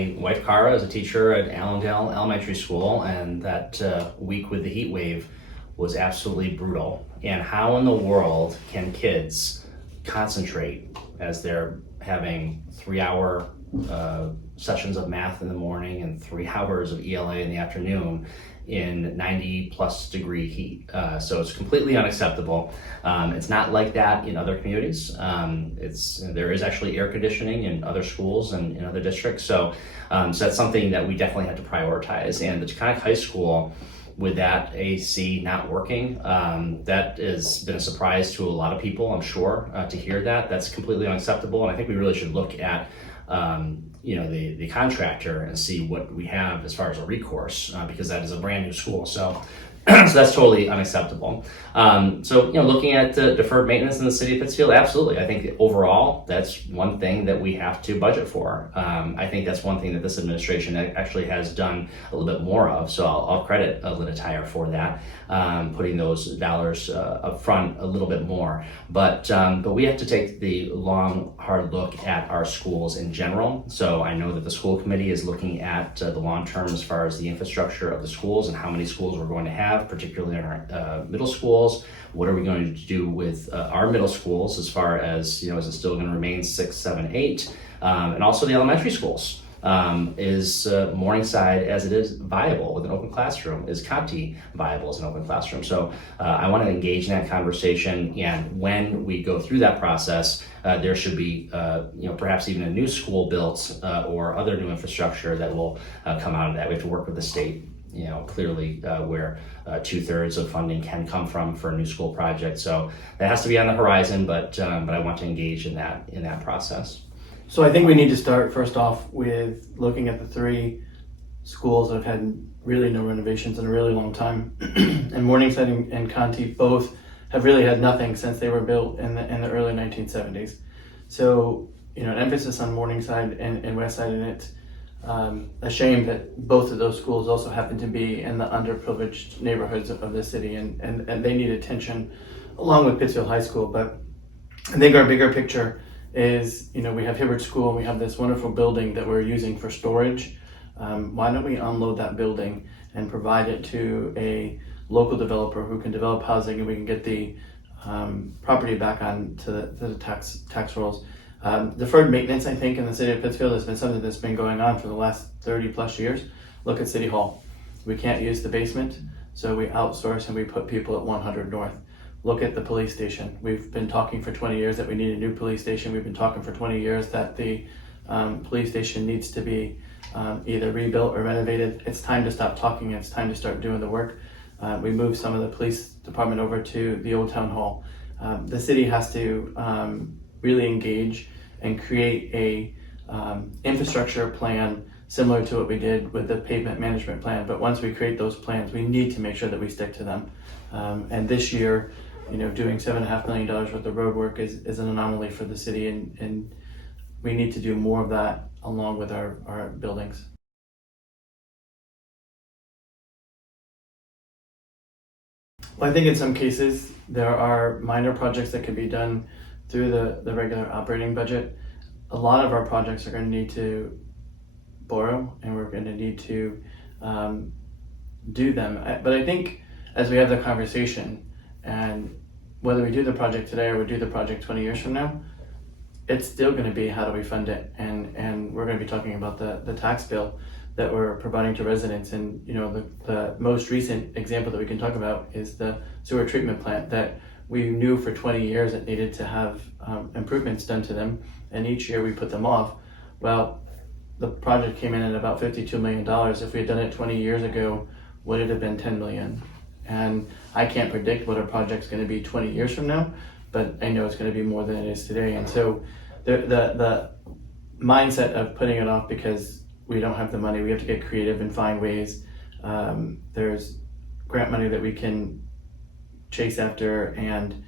My wife Cara is a teacher at Allendale Elementary School, and that week with the heat wave was absolutely brutal. And how in the world can kids concentrate as they're having 3-hour sessions of math in the morning and 3 hours of ELA in the afternoon in 90+ degree heat? So it's completely unacceptable. It's not like that in other communities. There is actually air conditioning in other schools and in other districts. So that's something that we definitely have to prioritize. And the Taconic High School, with that AC not working, that has been a surprise to a lot of people, I'm sure, to hear that. That's completely unacceptable, and I think we really should look at the contractor and see what we have as far as a recourse, because that is a brand new school. So so that's totally unacceptable. Looking at deferred maintenance in the city of Pittsfield, absolutely. I think overall, that's one thing that we have to budget for. I think that's one thing that this administration actually has done a little bit more of. So I'll credit Linda Tyre for that, putting those dollars up front a little bit more. But we have to take the long, hard look at our schools in general. So I know that the school committee is looking at the long term as far as the infrastructure of the schools and how many schools we're going to have, particularly in our middle schools. What are we going to do with our middle schools as far as, is it still going to remain 6, 7, 8? And also the elementary schools. Is Morningside, as it is, viable with an open classroom? Is Conti viable as an open classroom? So I want to engage in that conversation, and when we go through that process, there should be perhaps even a new school built or other new infrastructure that will come out of that. We have to work with the state, clearly where 2/3 of funding can come from for a new school project. So that has to be on the horizon, but I want to engage in that process. So I think we need to start first off with looking at the 3 schools that have had really no renovations in a really long time. And Morningside and Conti both have really had nothing since they were built in the early 1970s. So, an emphasis on Morningside and Westside, and it's a shame that both of those schools also happen to be in the underprivileged neighborhoods of the city, and they need attention along with Pittsfield High School. But I think our bigger picture is, we have Hibbert School, and we have this wonderful building that we're using for storage. Why don't we unload that building and provide it to a local developer who can develop housing, and we can get the property back on to the tax rolls. Deferred maintenance, I think, in the city of Pittsfield has been something that's been going on for the last 30+ years. Look at City Hall. We can't use the basement, so we outsource and we put people at 100 North. Look at the police station. We've been talking for 20 years that we need a new police station. We've been talking for 20 years that the police station needs to be either rebuilt or renovated. It's time to stop talking. It's time to start doing the work. We moved some of the police department over to the old town hall. The city has to really engage and create a infrastructure plan similar to what we did with the pavement management plan. But once we create those plans, we need to make sure that we stick to them. And this year, doing $7.5 million worth of road work is an anomaly for the city, and we need to do more of that along with our buildings. Well, I think in some cases there are minor projects that can be done through the regular operating budget. A lot of our projects are going to need to borrow, and we're going to need to do them. But I think as we have the conversation, and whether we do the project today or we do the project 20 years from now, it's still going to be how do we fund it, and we're going to be talking about the tax bill that we're providing to residents. And the most recent example that we can talk about is the sewer treatment plant that we knew for 20 years it needed to have improvements done to them, and each year we put them off. Well, the project came in at about $52 million. If we had done it 20 years ago, would it have been $10 million? And I can't predict what a project's going to be 20 years from now, but I know it's going to be more than it is today. And so the mindset of putting it off because we don't have the money, we have to get creative and find ways. There's grant money that we can chase after, and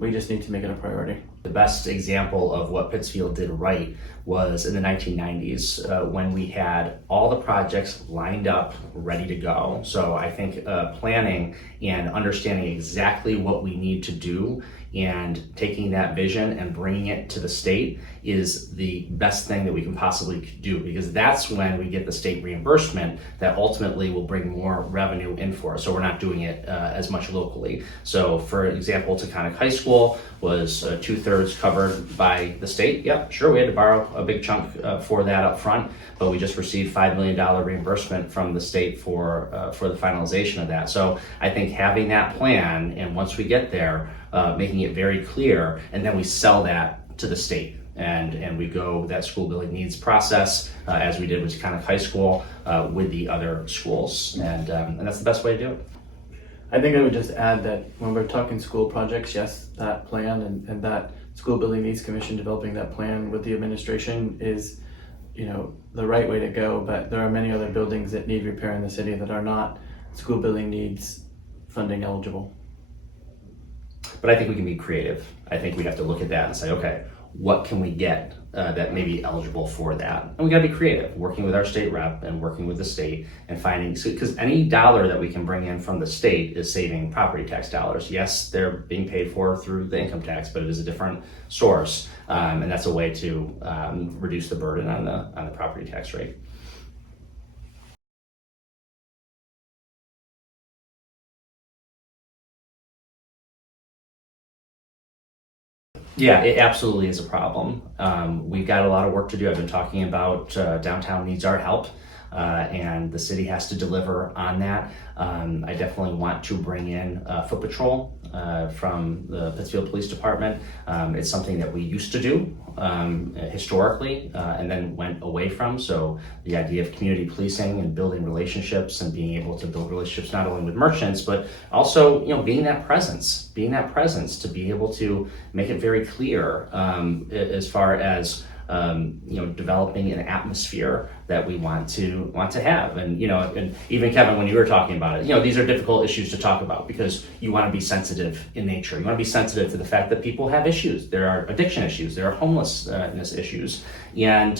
we just need to make it a priority. The best example of what Pittsfield did right was in the 1990s when we had all the projects lined up, ready to go. So I think planning and understanding exactly what we need to do and taking that vision and bringing it to the state is the best thing that we can possibly do, because that's when we get the state reimbursement that ultimately will bring more revenue in for us. So we're not doing it as much locally. So for example, Taconic High School was 2/3 covered by the state. Yep, sure, we had to borrow a big chunk for that up front, but we just received $5 million reimbursement from the state for the finalization of that. So I think having that plan, and once we get there, making it very clear, and then we sell that to the state. And we go that school building needs process as we did with Taconic High School with the other schools, and that's the best way to do it. I think I would just add that when we're talking school projects, yes, that plan and that School Building Needs Commission developing that plan with the administration is, the right way to go. But there are many other buildings that need repair in the city that are not school building needs funding eligible. But I think we can be creative. I think we have to look at that and say, okay, what can we get that may be eligible for that? And we got to be creative, working with our state rep and working with the state and finding, because any dollar that we can bring in from the state is saving property tax dollars. Yes, they're being paid for through the income tax, but it is a different source, and that's a way to reduce the burden on the property tax rate. Yeah, it absolutely is a problem. We've got a lot of work to do. I've been talking about downtown needs our help, and the city has to deliver on that. I definitely want to bring in foot patrol from the Pittsfield Police Department. It's something that we used to do historically and then went away from. So the idea of community policing and building relationships and being able to build relationships not only with merchants, but also being that presence to be able to make it very clear as far as developing an atmosphere that we want to have. And and even Kevin, when you were talking about it, these are difficult issues to talk about because you want to be sensitive in nature. You want to be sensitive to the fact that people have issues. There are addiction issues, there are homelessness issues, and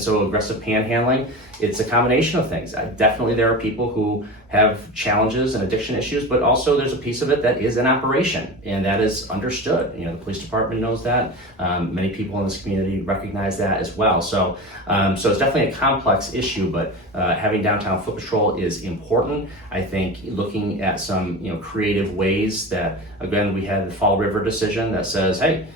so aggressive panhandling, it's a combination of things. Definitely there are people who have challenges and addiction issues, but also there's a piece of it that is an operation, and that is understood. The police department knows that. Many people in this community recognize that as well. So it's definitely a complex issue, but having downtown foot patrol is important. I think looking at some creative ways that, again, we had the Fall River decision that says, hey,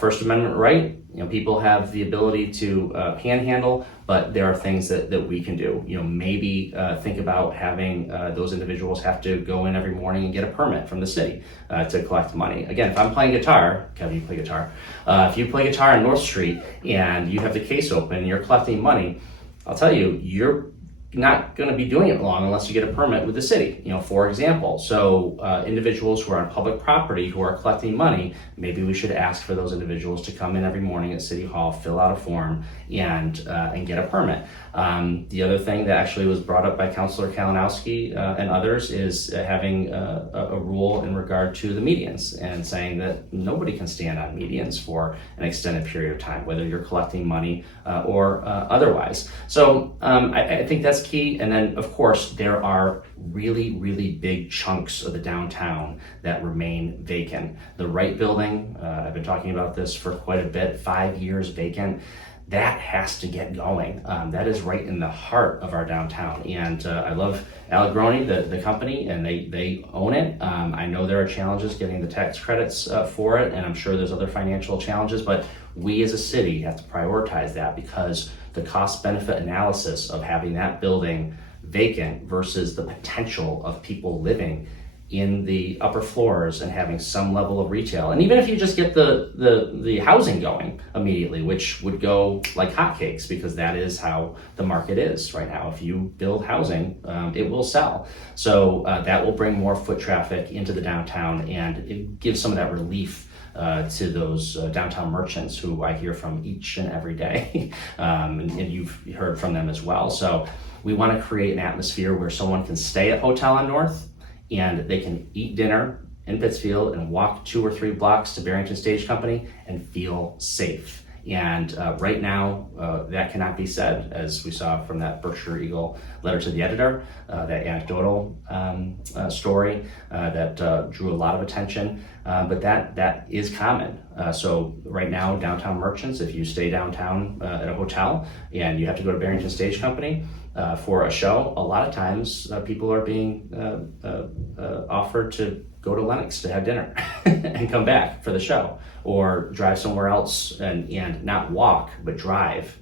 First Amendment right, people have the ability to panhandle, but there are things that we can do. Maybe think about having those individuals have to go in every morning and get a permit from the city to collect money. Again, if I'm playing guitar, Kevin, you play guitar. If you play guitar on North Street and you have the case open and you're collecting money, I'll tell you, you're not going to be doing it long unless you get a permit with the city, for example. So individuals who are on public property who are collecting money, maybe we should ask for those individuals to come in every morning at City Hall, fill out a form, and get a permit. The other thing that actually was brought up by Councilor Kalinowski and others is having a rule in regard to the medians and saying that nobody can stand on medians for an extended period of time, whether you're collecting money or otherwise. So I think that's key. And then, of course, there are really, really big chunks of the downtown that remain vacant. The Wright Building, I've been talking about this for quite a bit, 5 years vacant. That has to get going. That is right in the heart of our downtown. And I love Allegroni, the company, and they own it. I know there are challenges getting the tax credits for it, and I'm sure there's other financial challenges, but we as a city have to prioritize that because the cost benefit analysis of having that building vacant versus the potential of people living in the upper floors and having some level of retail. And even if you just get the housing going immediately, which would go like hotcakes because that is how the market is right now. If you build housing, it will sell. So that will bring more foot traffic into the downtown, and it gives some of that relief to those downtown merchants who I hear from each and every day, and you've heard from them as well. So we want to create an atmosphere where someone can stay at Hotel on North and they can eat dinner in Pittsfield and walk 2 or 3 blocks to Barrington Stage Company and feel safe. And right now, that cannot be said, as we saw from that Berkshire Eagle letter to the editor, that anecdotal story that drew a lot of attention, but that is common. So right now, downtown merchants, if you stay downtown at a hotel and you have to go to Barrington Stage Company for a show, a lot of times people are being offered to go to Lenox to have dinner and come back for the show, or drive somewhere else and not walk but drive.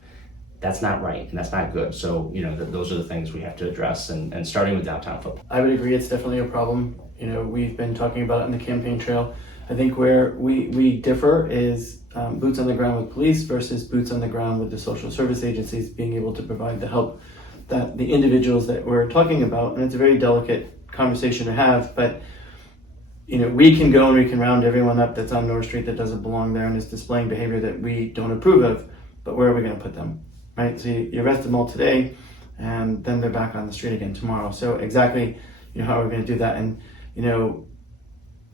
That's not right, and that's not good. So those are the things we have to address, and starting with downtown football. I would agree, it's definitely a problem. We've been talking about it in the campaign trail. I think where we differ is boots on the ground with police versus boots on the ground with the social service agencies being able to provide the help that the individuals that we're talking about. And it's a very delicate conversation to have, but we can go and we can round everyone up that's on North Street that doesn't belong there and is displaying behavior that we don't approve of, but where are we going to put them, right? So you arrest them all today, and then they're back on the street again tomorrow. So exactly, how are we going to do that? And,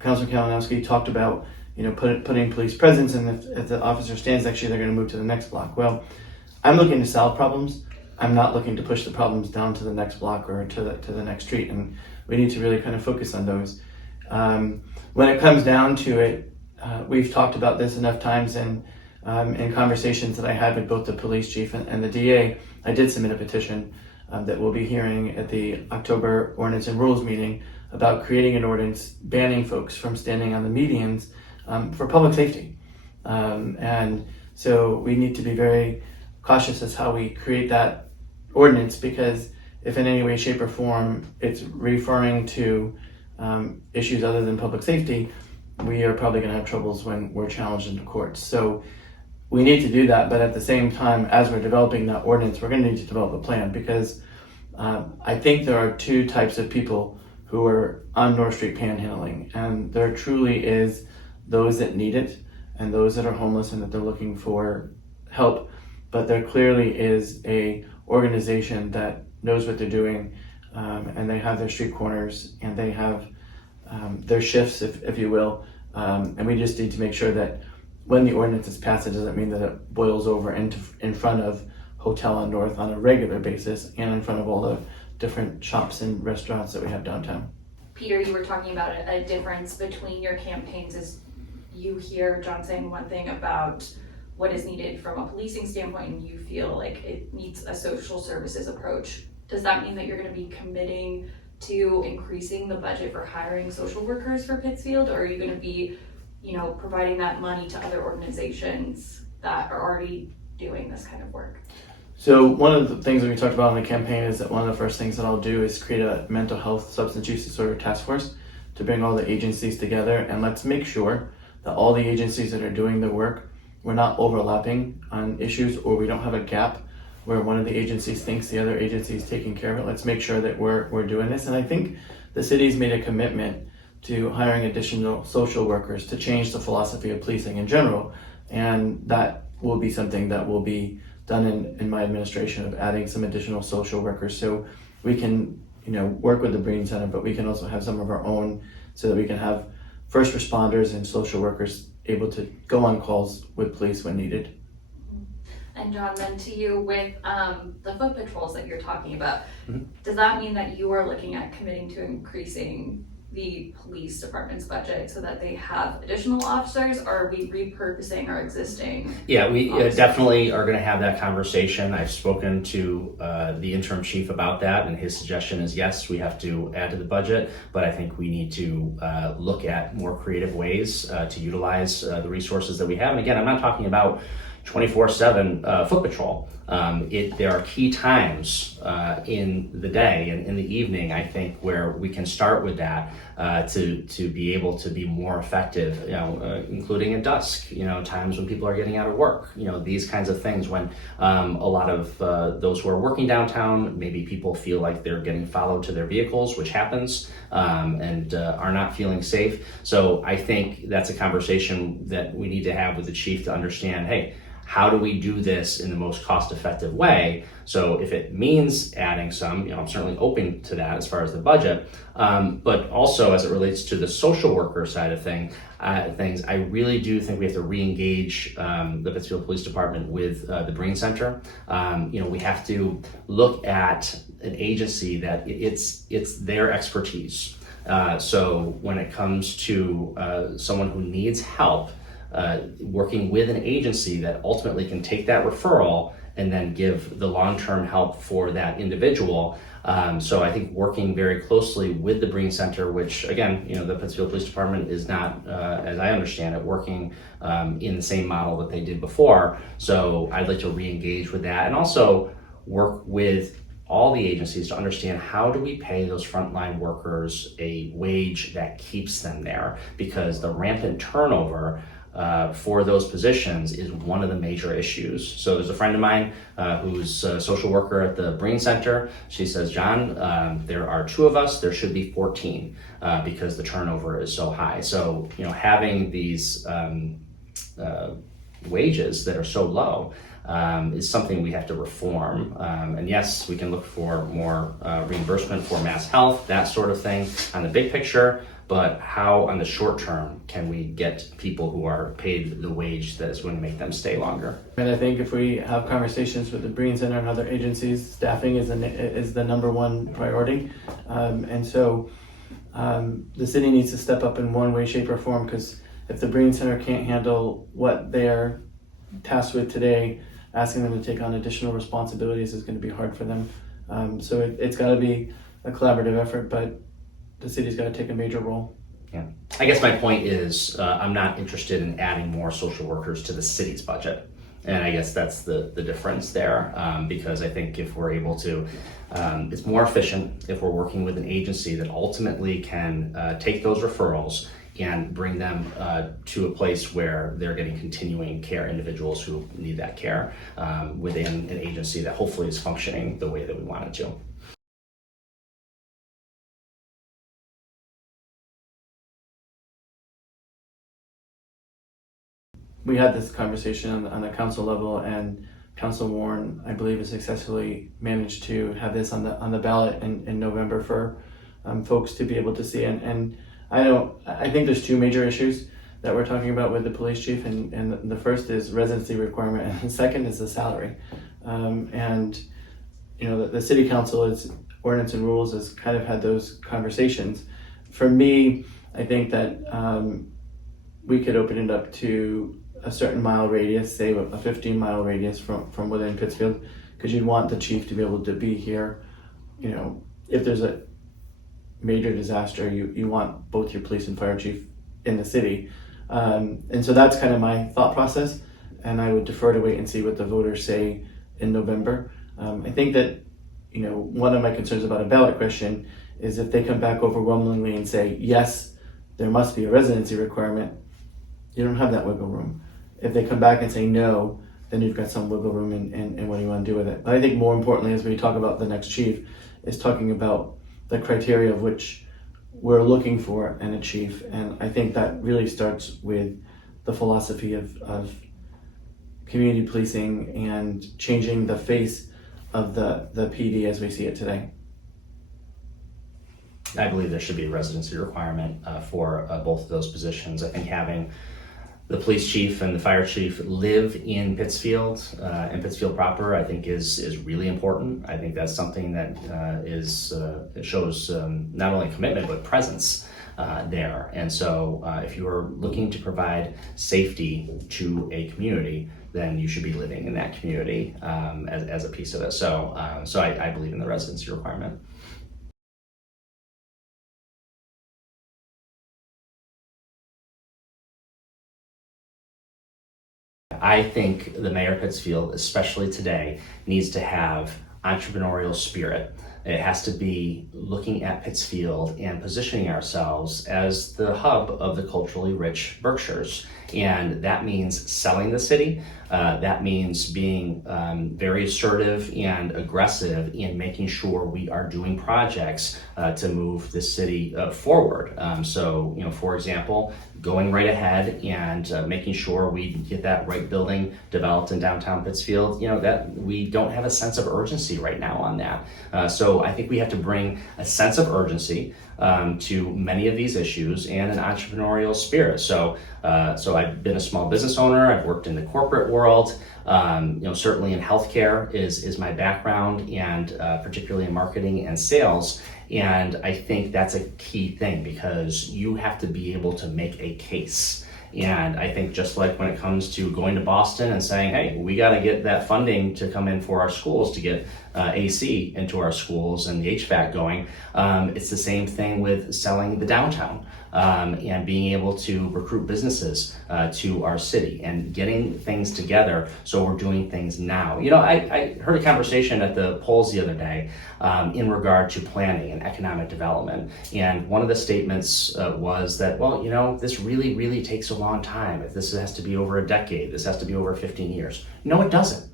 Councilor Kalinowski talked about, putting police presence, and if the officer stands next to you, they're going to move to the next block. Well, I'm looking to solve problems. I'm not looking to push the problems down to the next block or to the next street, and we need to really kind of focus on those. When it comes down to it, we've talked about this enough times, and in conversations that I had with both the police chief and the DA, I did submit a petition that we'll be hearing at the October Ordinance and Rules meeting about creating an ordinance banning folks from standing on the medians for public safety. And so we need to be very cautious as how we create that ordinance, because if in any way, shape, or form it's referring to issues other than public safety, we are probably going to have troubles when we're challenged into courts. So we need to do that, but at the same time, as we're developing that ordinance, we're going to need to develop a plan, because I think there are 2 types of people who are on North Street panhandling, and there truly is those that need it and those that are homeless and that they're looking for help, but there clearly is a organization that knows what they're doing, and they have their street corners, and they have their shifts, if you will, and we just need to make sure that when the ordinance is passed, it doesn't mean that it boils over in front of Hotel on North on a regular basis, and in front of all the different shops and restaurants that we have downtown. Peter, you were talking about a difference between your campaigns. Is you hear John saying one thing about what is needed from a policing standpoint, and you feel like it needs a social services approach. Does that mean that you're going to be committing to increasing the budget for hiring social workers for Pittsfield, or are you going to be, providing that money to other organizations that are already doing this kind of work? So one of the things that we talked about in the campaign is that one of the first things that I'll do is create a mental health substance use disorder task force to bring all the agencies together, and let's make sure that all the agencies that are doing the work, we're not overlapping on issues, or we don't have a gap where one of the agencies thinks the other agency is taking care of it. Let's make sure that we're doing this. And I think the city's made a commitment to hiring additional social workers to change the philosophy of policing in general, and that will be something that will be done in my administration, of adding some additional social workers, so we can work with the Breen Center, but we can also have some of our own, so that we can have first responders and social workers able to go on calls with police when needed. And John, then to you, with the foot patrols that you're talking about, Mm-hmm. Does that mean that you are looking at committing to increasing the police department's budget so that they have additional officers, or are we repurposing our existing? Yeah, we officers? definitely are going to have that conversation. I've spoken to the interim chief about that, and his suggestion is yes, we have to add to the budget, but I think we need to look at more creative ways to utilize the resources that we have. And again, I'm not talking about 24/7 foot patrol. There are key times in the day and in the evening, I think, where we can start with that to be able to be more effective, including at dusk, times when people are getting out of work, these kinds of things, when a lot of those who are working downtown, maybe people feel like they're getting followed to their vehicles, which happens, and are not feeling safe. So I think that's a conversation that we need to have with the chief to understand, hey, how do we do this in the most cost-effective way? So if it means adding some, I'm certainly open to that as far as the budget. But also as it relates to the social worker side of things, I really do think we have to re-engage the Pittsfield Police Department with the Breen Center. We have to look at an agency that it's their expertise. So when it comes to someone who needs help, working with an agency that ultimately can take that referral and then give the long-term help for that individual. So I think working very closely with the Breen Center, which again, the Pittsfield Police Department is not, as I understand it, working in the same model that they did before. So I'd like to re-engage with that and also work with all the agencies to understand how do we pay those frontline workers a wage that keeps them there, because the rampant turnover for those positions is one of the major issues. So there's a friend of mine who's a social worker at the Breen Center. She says, John, there are 2 of us, there should be 14 because the turnover is so high. So, having these wages that are so low is something we have to reform. And yes, we can look for more reimbursement for mass health, that sort of thing on the big picture. But how, on the short term, can we get people who are paid the wage that is going to make them stay longer? And I think if we have conversations with the Breen Center and other agencies, staffing is the number one priority. And so the city needs to step up in one way, shape, or form, because if the Breen Center can't handle what they're tasked with today, asking them to take on additional responsibilities is going to be hard for them. So it's got to be a collaborative effort, but the city's got to take a major role. Yeah, I guess my point is I'm not interested in adding more social workers to the city's budget. And I guess that's the difference there, because I think if we're able to, it's more efficient if we're working with an agency that ultimately can take those referrals and bring them to a place where they're getting continuing care, individuals who need that care within an agency that hopefully is functioning the way that we want it to. We had this conversation on the council level, and Council Warren, I believe, has successfully managed to have this on the ballot in November for folks to be able to see. And I think there's 2 major issues that we're talking about with the police chief, and the first is residency requirement, and the second is the salary. The city council is ordinance and rules has kind of had those conversations. For me, I think that we could open it up to a certain mile radius, say a 15-mile radius from within Pittsfield, because you'd want the chief to be able to be here. If there's a major disaster, you want both your police and fire chief in the city. And so that's kind of my thought process, and I would defer to wait and see what the voters say in November. I think that, one of my concerns about a ballot question is if they come back overwhelmingly and say, yes, there must be a residency requirement, you don't have that wiggle room. If they come back and say no, then you've got some wiggle room in what you want to do with it. But I think more importantly, as we talk about the next chief, is talking about the criteria of which we're looking for in a chief. And I think that really starts with the philosophy of community policing and changing the face of the PD as we see it today. I believe there should be a residency requirement for both of those positions. I think having the police chief and the fire chief live in Pittsfield and Pittsfield proper, I think is really important. I think that's something that it shows not only commitment but presence there. And so if you are looking to provide safety to a community, then you should be living in that community as a piece of it. So I believe in the residency requirement. I think the mayor of Pittsfield, especially today, needs to have entrepreneurial spirit. It has to be looking at Pittsfield and positioning ourselves as the hub of the culturally rich Berkshires. And that means selling the city. That means being very assertive and aggressive in making sure we are doing projects to move the city forward. For example, going right ahead and making sure we get that right building developed in downtown Pittsfield, that we don't have a sense of urgency right now on that. So I think we have to bring a sense of urgency to many of these issues and an entrepreneurial spirit. So I've been a small business owner. I've worked in the corporate world. Certainly in healthcare is my background, and particularly in marketing and sales. And I think that's a key thing, because you have to be able to make a case. And I think just like when it comes to going to Boston and saying, hey, we got to get that funding to come in for our schools to get AC into our schools and the HVAC going, it's the same thing with selling the downtown and being able to recruit businesses to our city and getting things together. So we're doing things now. I heard a conversation at the polls the other day in regard to planning and economic development. And one of the statements was that, this really, really takes a long time. If this has to be over a decade, this has to be over 15 years. No, it doesn't.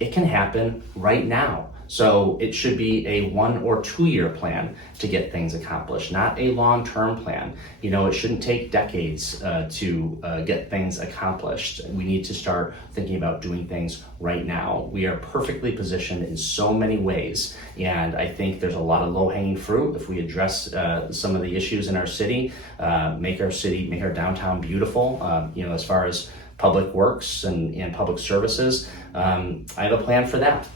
It can happen right now. So it should be a 1 or 2 year plan to get things accomplished, not a long-term plan. It shouldn't take decades to get things accomplished. We need to start thinking about doing things right now. We are perfectly positioned in so many ways, and I think there's a lot of low-hanging fruit if we address some of the issues in our city, make our downtown beautiful, as far as public works and public services. I have a plan for that.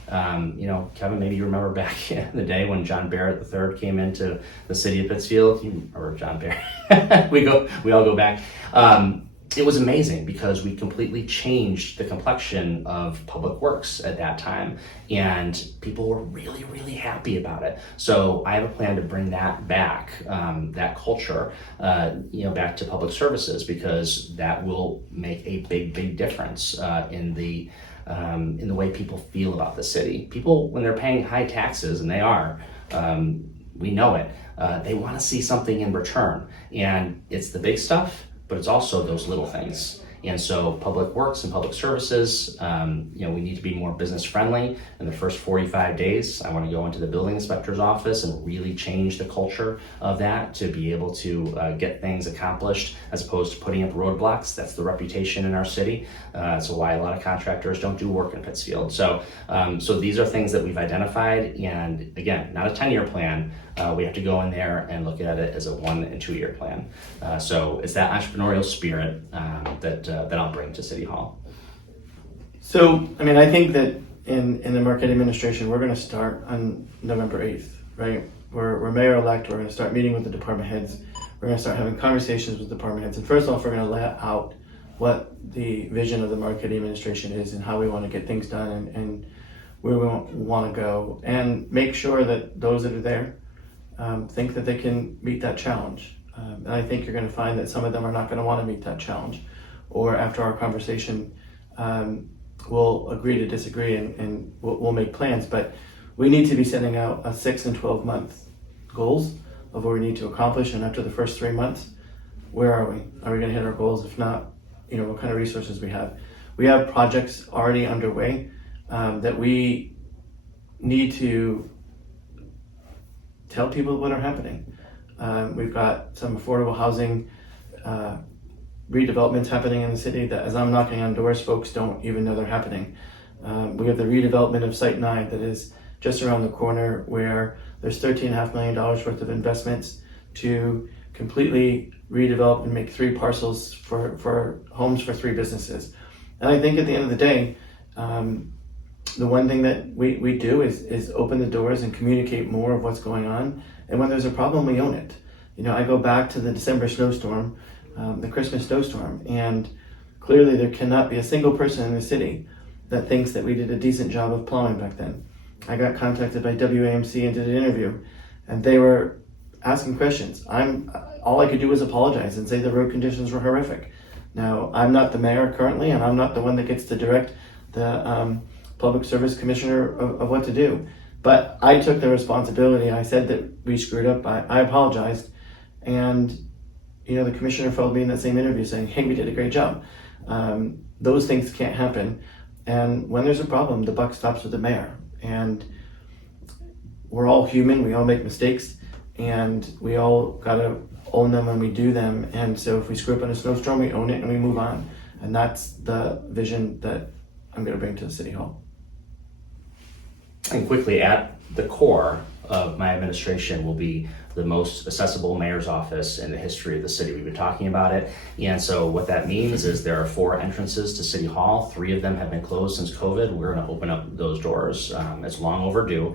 Kevin, maybe you remember back in the day when John Barrett III came into the city of Pittsfield. You remember John Barrett? we all go back. It was amazing because we completely changed the complexion of public works at that time, and people were really, really happy about it. So I have a plan to bring that back, that culture, back to public services, because that will make a big, big difference in the way people feel about the city. People, when they're paying high taxes, and they are, we know it, they want to see something in return, and it's the big stuff, but it's also those little things. And so public works and public services, we need to be more business friendly. In the first 45 days, I want to go into the building inspector's office and really change the culture of that to be able to get things accomplished, as opposed to putting up roadblocks. That's the reputation in our city. So why a lot of contractors don't do work in Pittsfield. So these are things that we've identified, and again, not a 10-year plan. We have to go in there and look at it as a 1 and 2 year plan. So it's that entrepreneurial spirit that I'll bring to City Hall. So, I think that in the Marchetti administration, we're going to start on November 8th, right? We're mayor-elect. We're going to start meeting with the department heads. We're going to start having conversations with department heads. And first off, we're going to lay out what the vision of the Marchetti administration is and how we want to get things done and where we want to go, and make sure that those that are there think that they can meet that challenge. And I think you're going to find that some of them are not going to want to meet that challenge, or after our conversation, we'll agree to disagree and we'll make plans. But we need to be setting out a 6 and 12 month goals of what we need to accomplish. And after the first 3 months, where are we? Are we going to hit our goals? If not, what kind of resources we have? We have projects already underway that we need to tell people what are happening. We've got some affordable housing redevelopments happening in the city that, as I'm knocking on doors, folks don't even know they're happening. We have the redevelopment of Site 9 that is just around the corner, where there's $13.5 million worth of investments to completely redevelop and make 3 parcels for homes for 3 businesses. And I think at the end of the day, the one thing that we do is open the doors and communicate more of what's going on. And when there's a problem, we own it. I go back to the December snowstorm, the Christmas snowstorm, and clearly there cannot be a single person in the city that thinks that we did a decent job of plowing back then. I got contacted by WAMC and did an interview, and they were asking questions. All I could do was apologize and say the road conditions were horrific. Now, I'm not the mayor currently, and I'm not the one that gets to direct the public service commissioner of what to do. But I took the responsibility. I said that we screwed up. I apologized. And, the commissioner followed me in that same interview saying, hey, we did a great job. Those things can't happen. And when there's a problem, the buck stops with the mayor. And we're all human. We all make mistakes. And we all got to own them when we do them. And so if we screw up in a snowstorm, we own it and we move on. And that's the vision that I'm going to bring to the City Hall. And quickly, at the core of my administration will be the most accessible mayor's office in the history of the city. We've been talking about it. And so what that means is there are 4 entrances to City Hall. 3 of them have been closed since COVID. We're going to open up those doors. It's long overdue.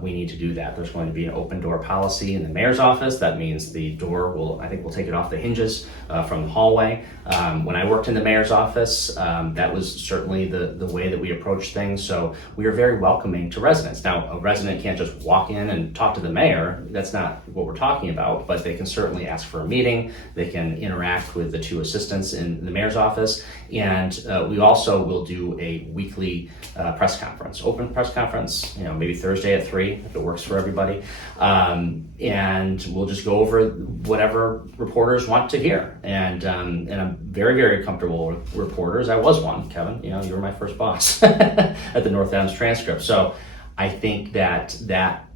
We need to do that. There's going to be an open door policy in the mayor's office. That means the door I think we'll take it off the hinges from the hallway. When I worked in the mayor's office, that was certainly the way that we approached things. So we are very welcoming to residents. Now, a resident can't just walk in and talk to the mayor. That's not what we're talking about, but they can certainly ask for a meeting. They can interact with the 2 assistants in the mayor's office. And we also will do a weekly press conference, open press conference, maybe Thursday at 3 if it works for everybody. And we'll just go over whatever reporters want to hear. And I'm very, very comfortable with reporters. I was one, Kevin, you were my first boss at the North Adams Transcript. So I think that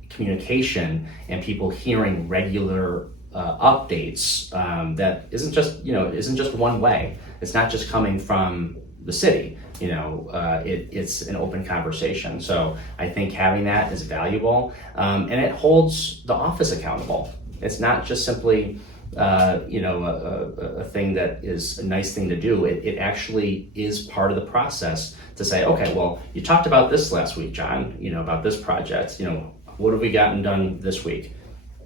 communication and people hearing regular updates that isn't just one way. It's not just coming from the city. It's an open conversation. So I think having that is valuable, and it holds the office accountable. It's not just simply a thing that is a nice thing to do. It actually is part of the process to say, okay, well, you talked about this last week, John, about this project, what have we gotten done this week?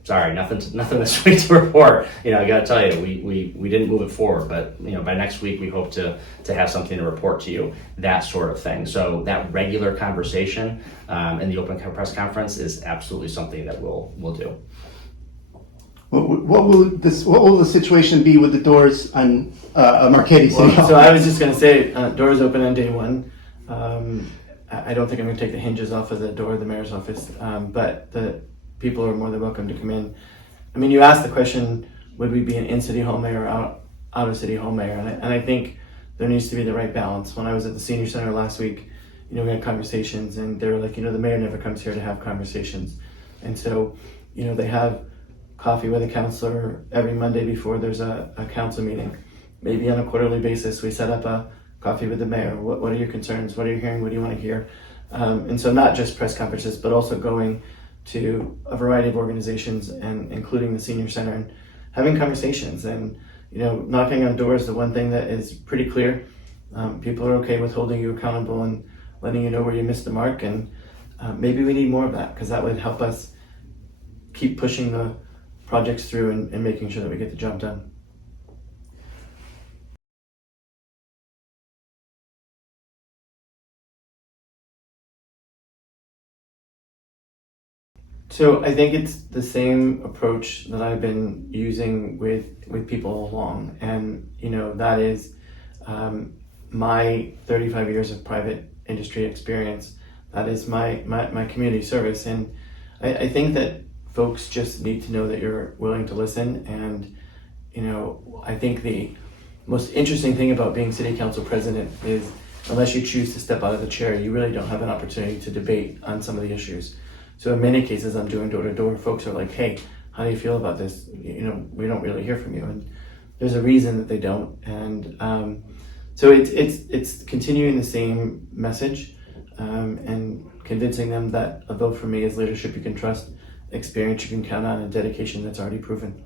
Sorry, nothing this week to report. I got to tell you, we didn't move it forward, but by next week we hope to have something to report to you. That sort of thing. So that regular conversation in the open press conference is absolutely something that we'll do. What will the situation be with the doors on Marchetti City Hall? So I was just going to say, doors open on day 1. I don't think I'm going to take the hinges off of the door of the mayor's office, but the people are more than welcome to come in. I mean, you asked the question, would we be an in-City Hall mayor or out of City Hall mayor? And I think there needs to be the right balance. When I was at the senior center last week, we had conversations, and they were like, the mayor never comes here to have conversations. And so, they have coffee with a counselor every Monday before there's a council meeting. Maybe on a quarterly basis, we set up a coffee with the mayor. What are your concerns? What are you hearing? What do you want to hear? And so not just press conferences, but also going to a variety of organizations, and including the senior center, and having conversations and knocking on doors. The one thing that is pretty clear, people are okay with holding you accountable and letting you know where you missed the mark. And maybe we need more of that, because that would help us keep pushing the projects through and making sure that we get the job done. So I think it's the same approach that I've been using with people all along, and that is my 35 years of private industry experience. That is my community service, and I think that folks just need to know that you're willing to listen. And I think the most interesting thing about being city council president is, unless you choose to step out of the chair, you really don't have an opportunity to debate on some of the issues. So in many cases, I'm doing door-to-door. Folks are like, hey, how do you feel about this? We don't really hear from you. And there's a reason that they don't. And so it's continuing the same message, and convincing them that a vote for me is leadership you can trust, experience you can count on, and dedication that's already proven.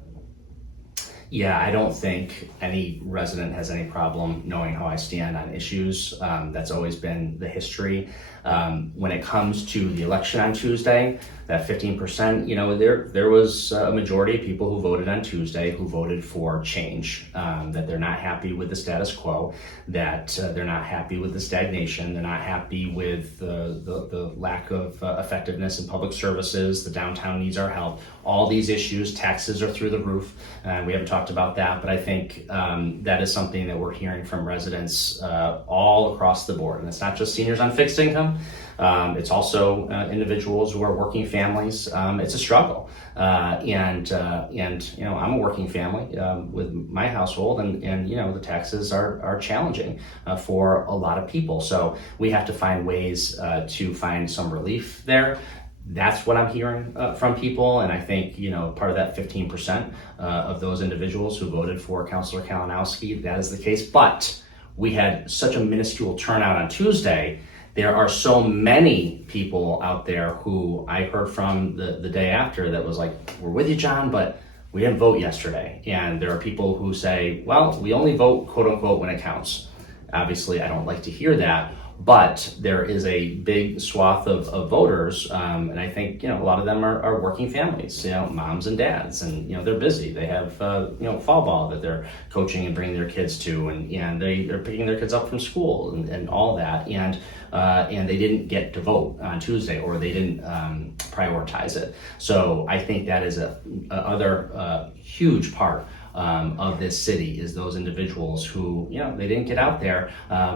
Yeah, I don't think any resident has any problem knowing how I stand on issues. That's always been the history. When it comes to the election on Tuesday, that 15%, there was a majority of people who voted on Tuesday who voted for change, that they're not happy with the status quo, that they're not happy with the stagnation, they're not happy with the lack of effectiveness in public services, the downtown needs our help. All these issues, taxes are through the roof, and we haven't talked about that, but I think that is something that we're hearing from residents all across the board. And it's not just seniors on fixed income, it's also individuals who are working families. It's a struggle, and I'm a working family with my household, and the taxes are challenging for a lot of people. So we have to find ways to find some relief there. that's what I'm hearing from people, and I think part of that 15% of those individuals who voted for Councilor Kalinowski, that is the case. But we had such a minuscule turnout on Tuesday. There are so many people out there who I heard from the day after that was like, "We're with you, John, but we didn't vote yesterday." And there are people who say, "Well, we only vote, quote unquote, when it counts." Obviously, I don't like to hear that. But there is a big swath of voters, and I think a lot of them are working families, moms and dads, and they're busy. They have fall ball that they're coaching and bringing their kids to, and they're picking their kids up from school and all that, and they didn't get to vote on Tuesday, or they didn't prioritize it. So I think that is a other huge part of this city, is those individuals who they didn't get out there.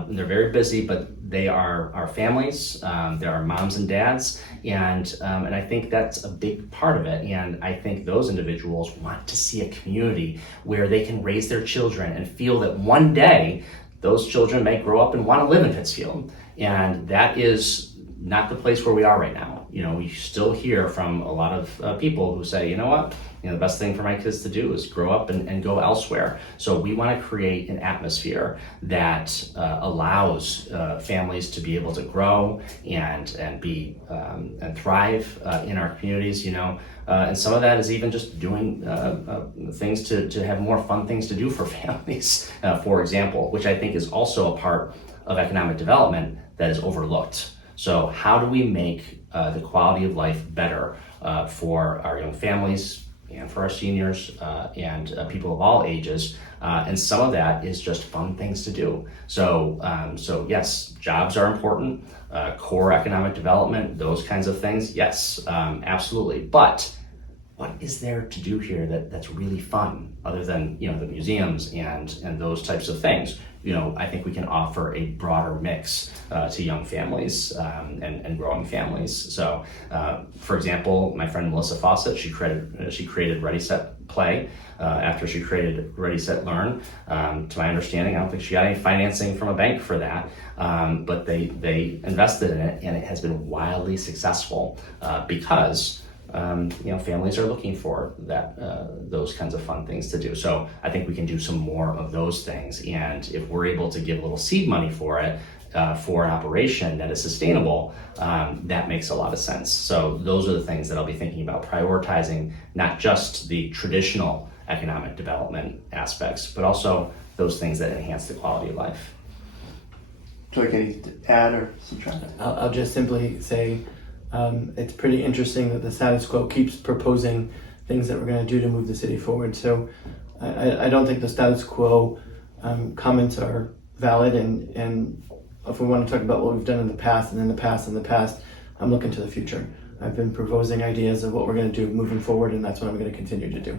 They're very busy, but they are our families. They're our moms and dads, and I think that's a big part of it. And I think those individuals want to see a community where they can raise their children and feel that one day those children may grow up and want to live in Pittsfield. And that is not the place where we are right now. We still hear from a lot of people who say, what? The best thing for my kids to do is grow up and go elsewhere. So we want to create an atmosphere that allows families to be able to grow and be and thrive in our communities. And some of that is even just doing things to have more fun things to do for families, for example, which I think is also a part of economic development that is overlooked. So how do we make the quality of life better for our young families and for our seniors and people of all ages? And some of that is just fun things to do. So yes, jobs are important, core economic development, those kinds of things, yes, absolutely. But what is there to do here that's really fun, other than the museums and those types of things? I think we can offer a broader mix to young families and growing families. So, for example, my friend Melissa Fawcett, she created Ready Set Play after she created Ready Set Learn. To my understanding, I don't think she got any financing from a bank for that, but they invested in it, and it has been wildly successful because families are looking for those kinds of fun things to do. So I think we can do some more of those things. And if we're able to give a little seed money for it, for an operation that is sustainable, that makes a lot of sense. So those are the things that I'll be thinking about prioritizing, not just the traditional economic development aspects, but also those things that enhance the quality of life. Do you like anything to add or subtract? I'll just simply say, it's pretty interesting that the status quo keeps proposing things that we're going to do to move the city forward. So I don't think the status quo comments are valid. And if we want to talk about what we've done in the past and in the past and the past, I'm looking to the future. I've been proposing ideas of what we're going to do moving forward, and that's what I'm going to continue to do.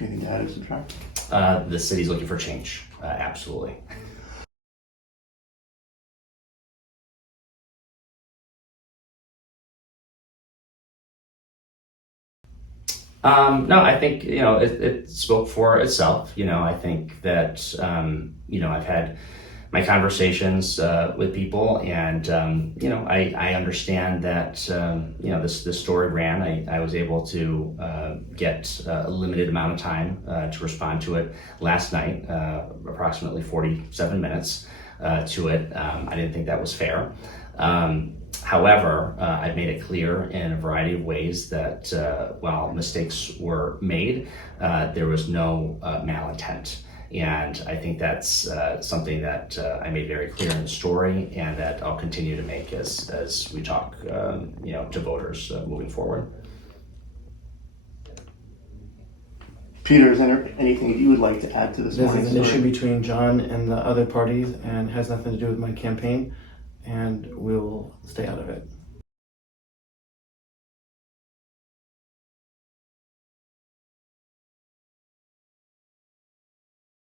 Anything to add or subtract? The city's looking for change, absolutely. No, I think, it spoke for itself. I think that, I've had my conversations with people, and, I understand that, this story ran. I was able to get a limited amount of time to respond to it last night, approximately 47 minutes to it. I didn't think that was fair. However, I've made it clear in a variety of ways that while mistakes were made, there was no malintent. And I think that's something that I made very clear in the story, and that I'll continue to make as we talk to voters moving forward. Peter, is there anything that you would like to add to this This morning's is an issue story? between John and the other parties and has nothing to do with my campaign, and we'll stay out of it.